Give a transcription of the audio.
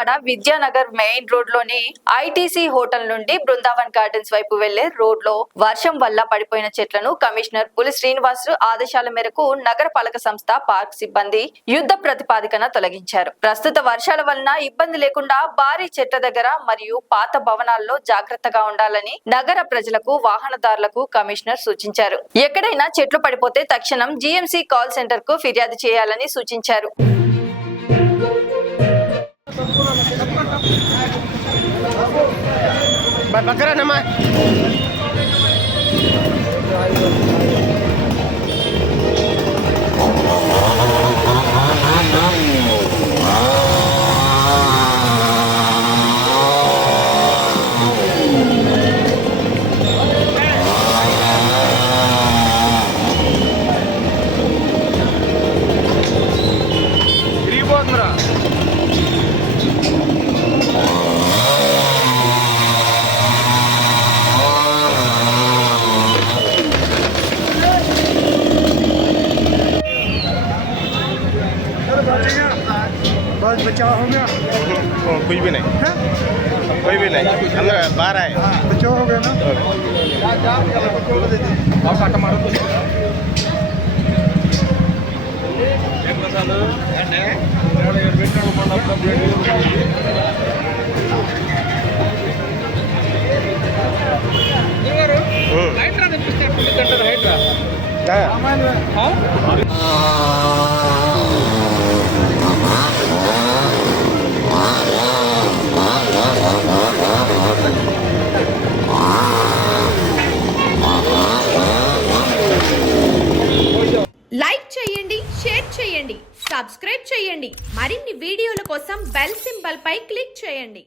Vijayawada Vidyanagar main road లోని ITC hotel నుండి Brindavan gardens వైపు వెళ్లే రోడ్ లో వర్షం వల్ల పడిపోయిన చెట్లను కమిషనర్ పులి శ్రీనివాస్ ఆదేశాల మేరకు నగరపాలక సంస్థ పార్క్ సిబ్బంది యుద్ధ ప్రతిపాదికన తొలగించారు. ప్రస్తుత వర్షాల వలన ఇబ్బంది లేకుండా భారీ చెట్ల దగ్గర మరియు పాత భవనాల్లో జాగ్రత్తగా ఉండాలని నగర ప్రజలకు వాహనదారులకు కమిషనర్ సూచించారు. ఎక్కడైనా చెట్లు పడిపోతే తక్షణం జీఎంసీ కాల్ సెంటర్ కు ఫిర్యాదు చేయాలని సూచించారు. Bakara nama. बस बचाव हो गया? कुछ भी नहीं है? कोई भी नहीं, अंदर बाहर आए बचाव हो गया ना? లైక్ చేయండి, షేర్ చేయండి, సబ్స్క్రైబ్ చేయండి. మరిన్ని వీడియోల కోసం బెల్ సింబల్ పై క్లిక్ చేయండి.